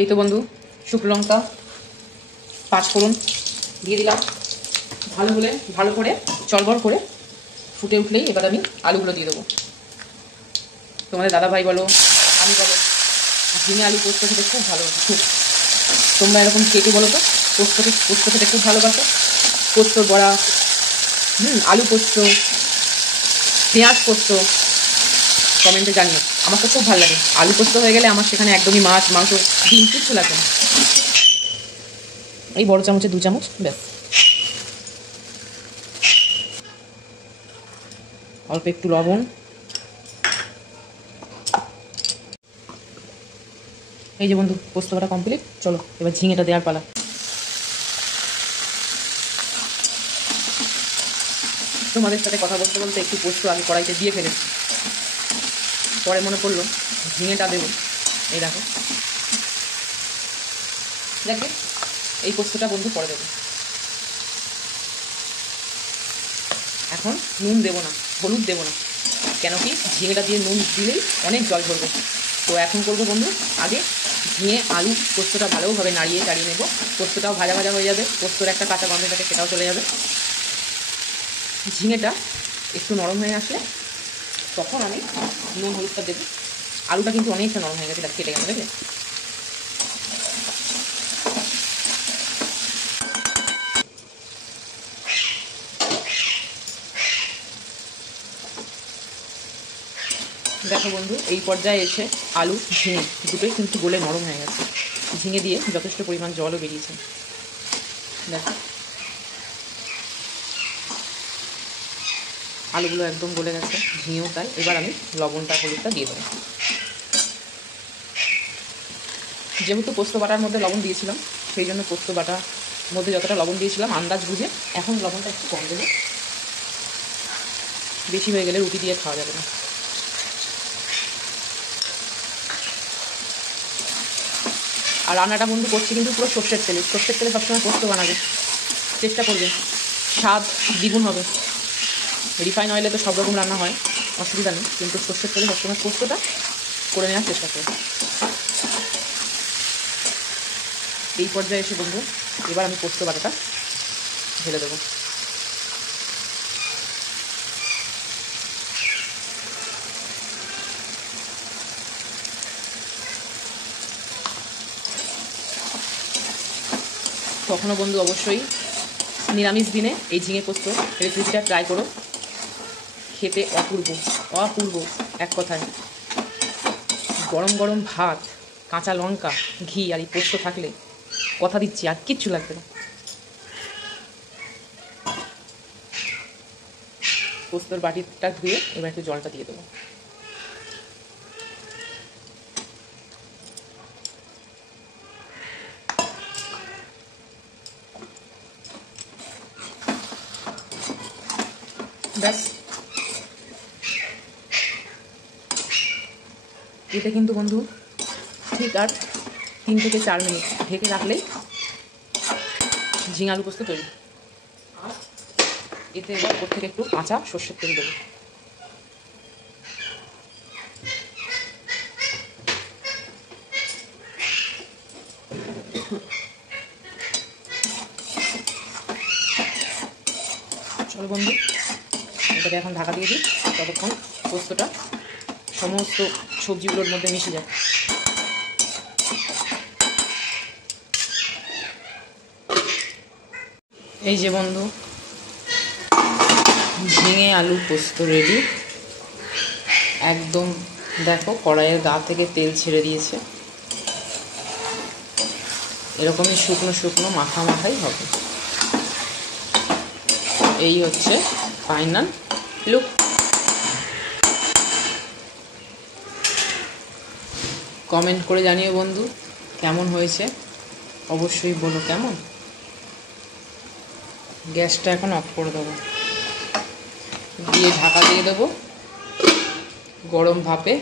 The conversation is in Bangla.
এই তো বন্ধু শুকনো লঙ্কা পাঁচফোড়ন দিয়ে দিলাম। ভালো করে চলবড় করে ফুটে উঠলেই এবার আমি আলুগুলো দিয়ে দেবো। তোমাদের দাদাভাই বলো আমি বলো ঝিঙে আলু পোস্ত খেতে খুব ভালো, খুব। তোমরা এরকম কেটে বলো তো পোস্ত খেতে খুব ভালোবাসো? পোস্তর বড়া, আলু পোস্ত, পেঁয়াজ পোস্ত কমেন্টে জানিও। আমার তো খুব ভালো লাগে। আলু পোস্ত হয়ে গেলে আমার সেখানে একদমই মাছ মাংস ডিম কিচ্ছু লাগবে না। এই বড় চামচে 2 চামচ ব্যাস। অল্প একটু লবণ। এই যে বন্ধু পোস্ত বাটা কমপ্লিট। চলো এবার ঝিঙেটা দেওয়ার পালা। তোমাদের সাথে কথা বলতে বলতে একটু পোস্ত আগে কড়াইতে দিয়ে ফেলেছি, পরে মনে পড়লো ঝিঙেটা দেবো। এই দেখো দেখে এই পোস্তটা বন্ধু পরে দেবো। এখন নুন দেবো না, হলুদ দেবো না, কেন কি ঝিঙেটা দিয়ে নুন দিলেই অনেক জল ধরবে। তো এখন করবো বন্ধু, আগে ঝিঙে আলু পোস্তটা ভালোভাবে নাড়িয়ে নেবো। পোস্তটাও ভাজা ভাজা হয়ে যাবে, পোস্তর একটা কাঁচা গন্ধ থাকে সেটাও চলে যাবে। ঝিঙেটা একটু নরম হয়ে আসলে তখন আমি নুন হলুদটা দেবো। আলুটা কিন্তু অনেকটা নরম হয়ে গেছে, এটা কেটে গেছে দেখলে। দেখো বন্ধু এই পর্যায়ে এসে আলু ঝিঙে দুটোই কিন্তু গলে নরম হয়ে গেছে। ঝিঙে দিয়ে যথেষ্ট পরিমাণ জলও বেরিয়েছে। দেখো আলুগুলো একদম গলে গেছে, ঝিঙেও তাই। এবার আমি লবণটা হলুদটা দিয়ে দেবো। যেহেতু পোস্ত বাটার মধ্যে লবণ দিয়েছিলাম সেই জন্য পোস্ত বাটার মধ্যে যতটা লবণ দিয়েছিলাম আন্দাজ বুঝে এখন লবণটা একটু কম দেবো। বেশি হয়ে গেলে রুটি দিয়ে খাওয়া যাবে না। আর রান্নাটা বন্ধু করছি কিন্তু পুরো সর্ষের তেলে। সর্ষের তেলে সবসময় পোস্ত বানাবে, চেষ্টা করবে, স্বাদ দ্বিগুণ হবে। রিফাইন অয়েলে তো সব রকম রান্না হয়, অসুবিধা নেই, কিন্তু সর্ষের তেলে সবসময় পোস্তটা করে নেওয়ার চেষ্টা করবে। এই পর্যায়ে এসে বন্ধু এবার আমি পোস্ত বাটাটা ঢেলে দেবো। কখনো বন্ধু অবশ্যই নিরামিষ দিনে এই ঝিঙে পোস্ত রেসিপিটা ট্রাই করো, খেতে অপূর্ব অপূর্ব। এক কথায় গরম গরম ভাত, কাঁচা লঙ্কা, ঘি আর এই পোস্ত থাকলে কথা দিচ্ছি আর কিচ্ছু লাগবে না। পোস্তর বাটিটা ধুয়ে এবার একটু জলটা দিয়ে দেবো। ব্যাস, এতে কিন্তু বন্ধু ঠিক আর 3 থেকে 4 মিনিট ঢেকে রাখলেই ঝিঙে আলু পোস্ত তৈরি। আর এতে এবার ওপর থেকে একটু কাঁচা সর্ষের তেল দেবো। চলো বন্ধু এটাকে এখন ঢাকা দিয়ে দিই, ততক্ষণ পোস্তটা সমস্ত সবজিগুলোর মধ্যে মিশে যায়। এই যে বন্ধু ঝিঙে আলু পোস্ত রেডি। একদম দেখো কড়াইয়ের গা থেকে তেল ছেড়ে দিয়েছে। এরকমই শুকনো শুকনো মাখা মাখাই হবে। এই হচ্ছে ফাইনাল লুক। কমেন্ট করে জানিও বন্ধু কেমন হয়েছে, অবশ্যই বলো কেমন। গ্যাসটা এখন অফ করে দেবো, দিয়ে ঢাকা দিয়ে দেবো গরম ভাপে।